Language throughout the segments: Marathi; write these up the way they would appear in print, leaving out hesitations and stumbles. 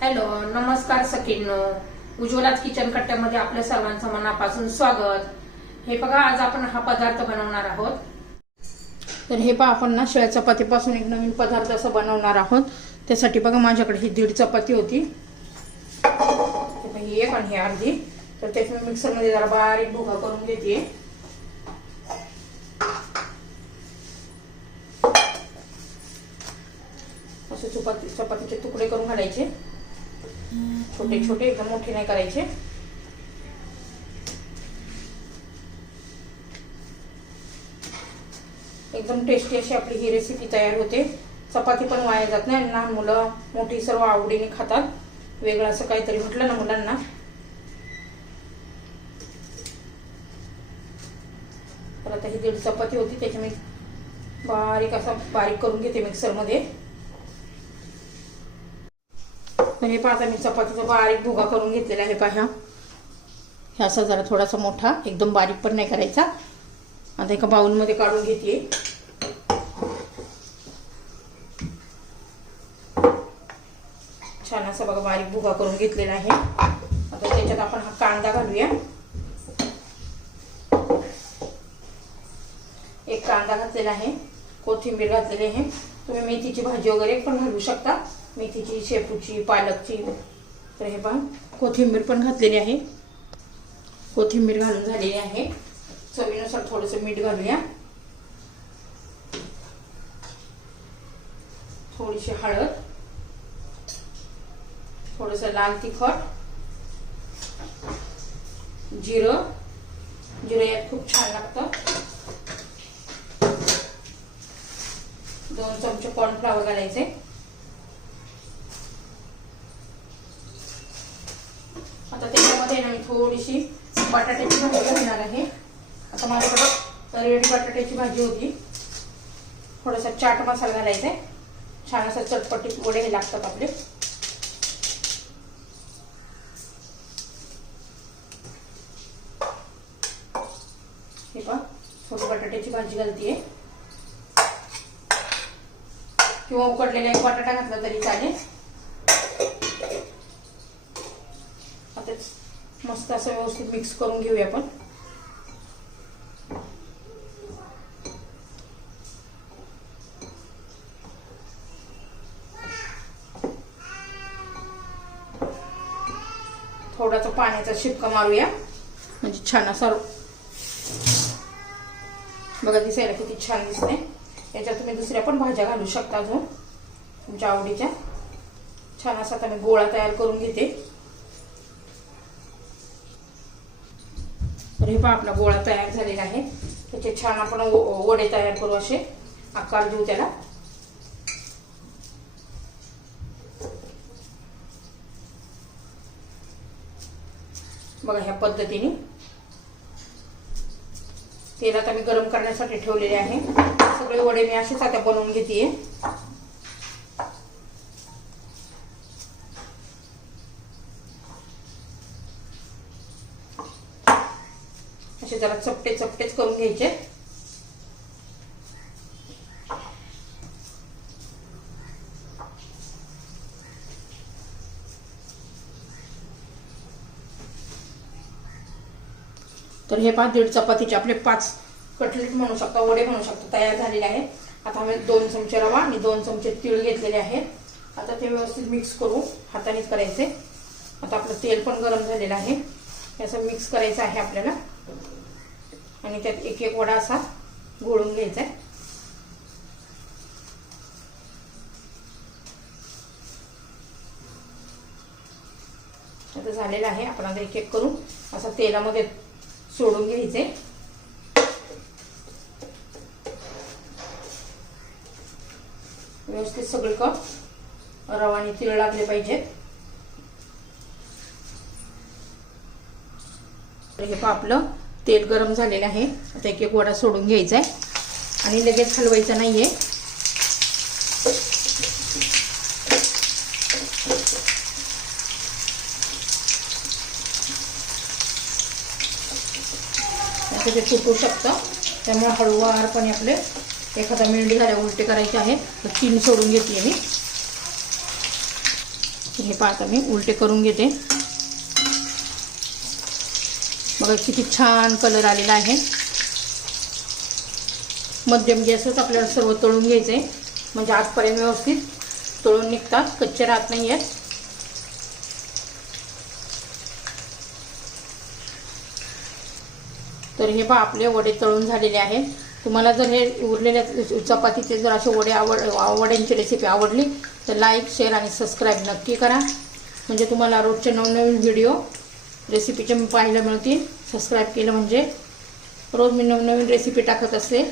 हॅलो, नमस्कार सखींनो. उज्ज्वलाच किचन कट्ट्यामध्ये आपल्या सर्वांचं मनापासून स्वागत. हे बघा, आज आपण हा पदार्थ बनवणार आहोत. तर हे पहा, आपण ना शिळ्या चपातीपासून एक नवीन पदार्थ असं बनवणार आहोत. त्यासाठी बघा, माझ्याकडे ही 1.5 चपाती होती, ही एक आणि ही अर्धी. तर त्यात मी मिक्सरमध्ये जरा बारीक भुगा करून घेते. असे चपातीचे तुकडे करून घालायचे, छोटे छोटे, एकदम मोठे नाही करायचे. एकदम टेस्टी अशी आपली ही रेसिपी तयार होते. चपाती पण वाया जात नाही. लहान मुलं मोठी सर्व आवडीने खातात. वेगळं असं काहीतरी म्हटलं ना मुलांना. तर आता ही 1.5 चपाती होती, त्याची मी बारीक करून घेते मिक्सर मध्ये. तर हे पहा, आता मी चपातीचा बारीक भुगा करून घेतलेला आहे. पहा, हे असा जरा थोडासा मोठा, एकदम बारीक पण नाही करायचा. आता एका बाउल मध्ये काढून घेते. छान असा बघा बारीक भुगा करून घेतलेला आहे. आता त्याच्यात आपण हा कांदा घालूया. एक कांदा घातलेला आहे, कोथिंबीर घातलेली आहे. तुम्ही मेथीची भाजी वगैरे पण घालू शकता, मेथीची, शेपूची, पालकची. तर हे पहा, कोथिंबीर पण घातलेली आहे. कोथिंबीर घालून झालेली आहे. चवीनुसार थोडंसं मीठ घालूया, थोडीशी हळद, थोडंसं लाल तिखट, जिरं यात खूप छान लागतं. 2 चमचे कॉर्नफ्लॉवर घालायचे. आता त्याच्यामध्ये ना मी थोडीशी बटाट्याची भाजी घालणार आहे. आता माझ्याकडे रेडी बटाट्याची भाजी होती. थोडासा चाट मसाला घालायचा, छान असं चटपटीत वडे हे लागतात आपले. हे पहा, थोडी बटाट्याची भाजी घालतीये, किंवा उकडलेला एक बटाटा घातला तरी चालेल. आता मस्त असं व्यवस्थित मिक्स करून घेऊया आपण. थोडासा पाण्याचा शिपका मारूया, म्हणजे छान असा बघा दिसायला किती छान दिसते. याच्यात तुम्ही दुसऱ्या पण भाज्या घालू शकता अजून तुमच्या आवडीच्या. छान असा आता मी गोळा तयार करून घेते. तर हे पहा, आपला गोळा तयार झालेला आहे. त्याचे छान आपण वडे तयार करू, असे आकार देऊ त्याला. बघा, ह्या पद्धतीने तेल आता मी गरम करण्यासाठी ठेवलेले आहे. सगळे वडे मी असेच आता बनवून घेते. असे जरा चपटेच करून घ्यायचे. तर हे 1.5 चपातीचे आपले 5 कटलेट म्हणू शकता, वडे म्हणू शकता, तयार झालेले आहेत. आता आम्ही 2 चमचे रवा आणि 2 चमचे तीळ घेतलेले आहेत. आता ते व्यवस्थित मिक्स करू, हातानेच करायचे. आता आपलं तेल पण गरम झालेलं आहे. असं मिक्स करायचं आहे आपल्याला, आणि त्यात एक एक वडा असा घोळून घ्यायचा आहे. आता झालेलं आहे. आपण आता एक एक करून असं तेलामध्ये सोडून घ्यायचे. व्यवस्थित सगळीकडे रवा आणि तीळ लागले पाहिजेत. हे पहा, आपलं तेल गरम झालेलं आहे. आता एक एक वडा सोडून घ्यायचा आहे आणि लगेच हलवायचा नाहीये. ते फुटू शकतं, त्यामुळे हळूवारपणे आपले एखादा मेंढी झाल्या उलटे करायचे आहे. तर 3 सोडून घेते मी. हे पहा आता मी उलटे करून घेते. बघा किती छान कलर आलेला आहे. मध्यम गॅसवर आपल्याला सर्व तळून घ्यायचं आहे, म्हणजे आतपर्यंत व्यवस्थित तळून निघतात, कच्चे राहत नाही आहेत. तर हे पहा आपले वडे तळून झालेले आहेत. तुम्हाला जर हे उरलेल्या चपातीचे जर असे वड्यांची रेसिपी आवडली तर लाईक, शेअर आणि सबस्क्राईब नक्की करा, म्हणजे तुम्हाला रोजचे नवनवीन व्हिडिओ रेसिपीचे पाहायला मिळतील. सबस्क्राईब केलं म्हणजे रोज मी नवनवीन रेसिपी टाकत असते.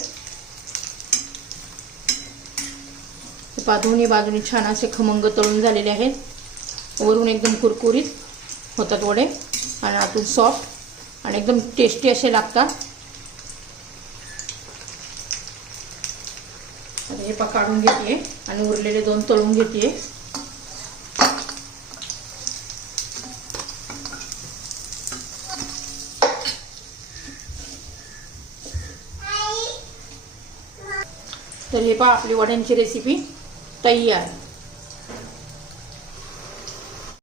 दोन्ही बाजूनी छान असे खमंग तळून झालेले आहेत. वरून एकदम कुरकुरीत होतात वडे आणि आतून सॉफ्ट आणि एकदम टेस्टी असे लागतात. आता हे काढून घेते आणि उरलेले 2 तळून घेते. तर हे पहा आपली वड्यांची रेसिपी तयार.